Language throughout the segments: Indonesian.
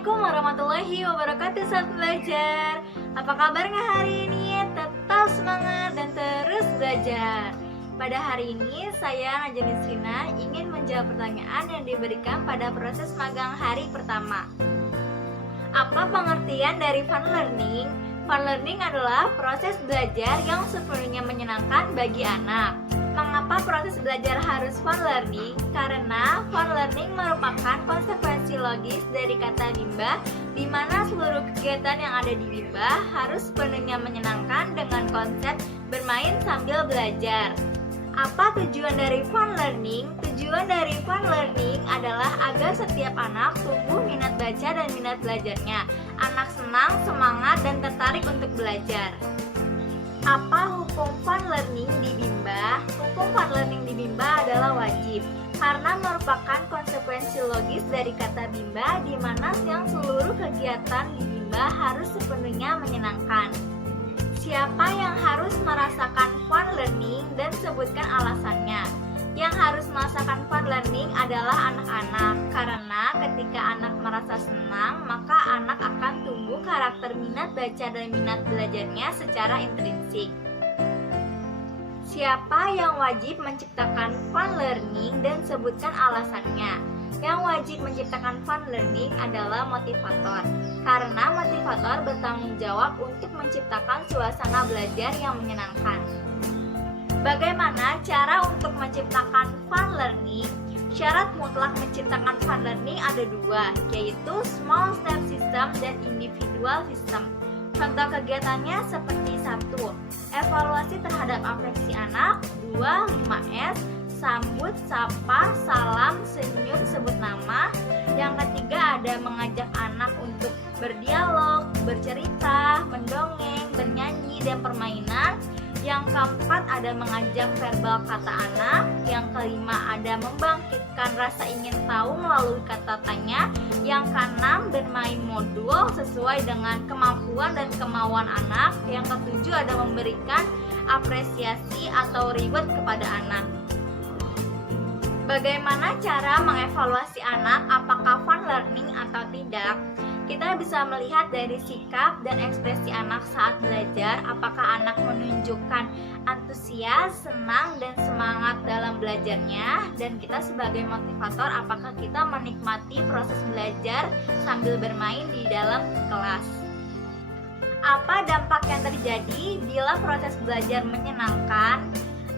Assalamualaikum warahmatullahi wabarakatuh, sahabat belajar. Apa kabarnya hari ini? Tetap semangat dan terus belajar. Pada hari ini saya Najwa Nisrina ingin menjawab pertanyaan yang diberikan pada proses magang hari pertama. Apa pengertian dari fun learning? Fun learning adalah proses belajar yang sepenuhnya menyenangkan bagi anak. Mengapa proses belajar harus fun learning? Karena fun learning merupakan konsekuensi logis dari kata bimba, di mana seluruh kegiatan yang ada di bimba harus sepenuhnya menyenangkan dengan konsep bermain sambil belajar. Apa tujuan dari fun learning? Tujuan dari fun learning adalah agar setiap anak tumbuh minat baca dan minat belajarnya. Anak senang, semangat, dan tertarik untuk belajar. Apa hukum fun learning di bimba? Hukum fun learning di bimba adalah wajib karena merupakan konsekuensi logis dari kata bimba, di mana yang seluruh kegiatan di bimba harus sepenuhnya menyenangkan. Siapa yang harus merasakan fun learning dan sebutkan alasannya? Yang harus merasakan fun learning adalah anak-anak, karena ketika anak merasa senang, maka anak akan tumbuh karakter minat baca dan minat belajarnya secara intrinsik. Siapa yang wajib menciptakan fun learning dan sebutkan alasannya? Yang wajib menciptakan fun learning adalah motivator, karena motivator bertanggung jawab untuk menciptakan suasana belajar yang menyenangkan. Bagaimana cara untuk menciptakan fun learning? Syarat mutlak menciptakan fun learning ada dua, yaitu small step system dan individual system. Contoh kegiatannya seperti 1. Evaluasi terhadap afeksi anak. 2. 5S, sambut, sapa, salam, senyum, sebut nama. Yang ketiga ada mengajak anak untuk berdialog, bercerita, mendongeng, bernyanyi, dan permainan. Yang keempat ada mengajak verbal kata anak. Yang kelima ada membangkitkan rasa ingin tahu melalui kata tanya. Yang keenam bermain modul sesuai dengan kemampuan dan kemauan anak. Yang ketujuh ada memberikan apresiasi atau reward kepada anak. Bagaimana cara mengevaluasi anak apakah fun learning atau tidak? Kita bisa melihat dari sikap dan ekspresi anak saat belajar, apakah anak menunjukkan antusias, senang, dan semangat dalam belajarnya. Dan kita sebagai motivator, apakah kita menikmati proses belajar sambil bermain di dalam kelas. Apa dampak yang terjadi bila proses belajar menyenangkan?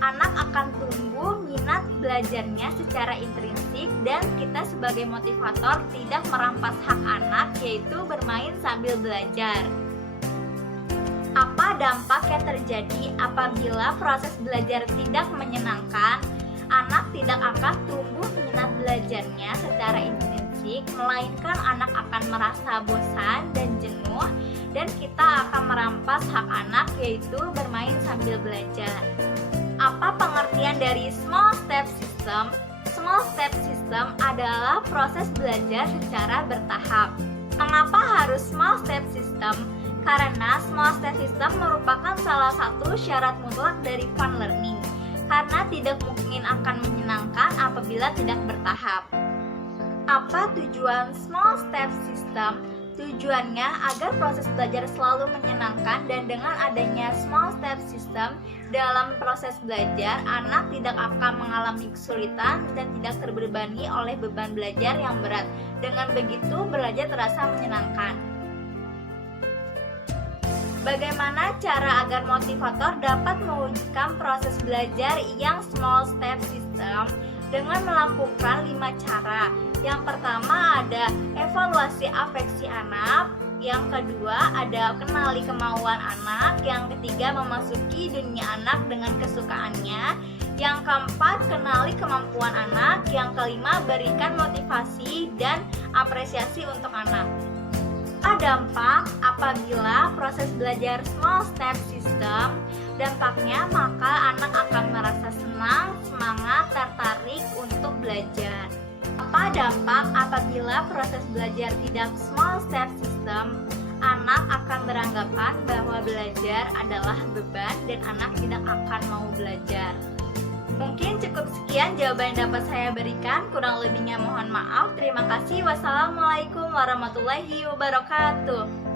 Anak akan tumbuh minat belajarnya secara intrinsik, dan kita sebagai motivator tidak merampas hak anak, yaitu bermain sambil belajar. Apa dampak yang terjadi apabila proses belajar tidak menyenangkan? Anak tidak akan tumbuh minat belajarnya secara intrinsik, melainkan anak akan merasa bosan dan jenuh, dan kita akan merampas hak anak, yaitu bermain sambil belajar. Apa pengertian dari small step system? Small step system adalah proses belajar secara bertahap. Mengapa harus small step system? Karena small step system merupakan salah satu syarat mutlak dari fun learning, karena tidak mungkin akan menyenangkan apabila tidak bertahap. Apa tujuan small step system? Tujuannya agar proses belajar selalu menyenangkan, dan dengan adanya small step system dalam proses belajar, anak tidak akan mengalami kesulitan dan tidak terbebani oleh beban belajar yang berat. Dengan begitu, belajar terasa menyenangkan. Bagaimana cara agar motivator dapat mewujudkan proses belajar yang small step system? Dengan melakukan 5 cara. Yang pertama ada evaluasi afeksi anak. Yang kedua ada kenali kemauan anak. Yang ketiga memasuki dunia anak dengan kesukaannya. Yang keempat kenali kemampuan anak. Yang kelima berikan motivasi dan apresiasi untuk anak. Dampak apabila proses belajar small step system, dampaknya maka anak akan merasa senang, semangat, tertarik untuk belajar. Apa dampak apabila proses belajar tidak small step system? Anak akan beranggapan bahwa belajar adalah beban dan anak tidak akan mau belajar. Mungkin cukup sekian jawaban yang dapat saya berikan. Kurang lebihnya mohon maaf. Terima kasih. Wassalamualaikum warahmatullahi wabarakatuh.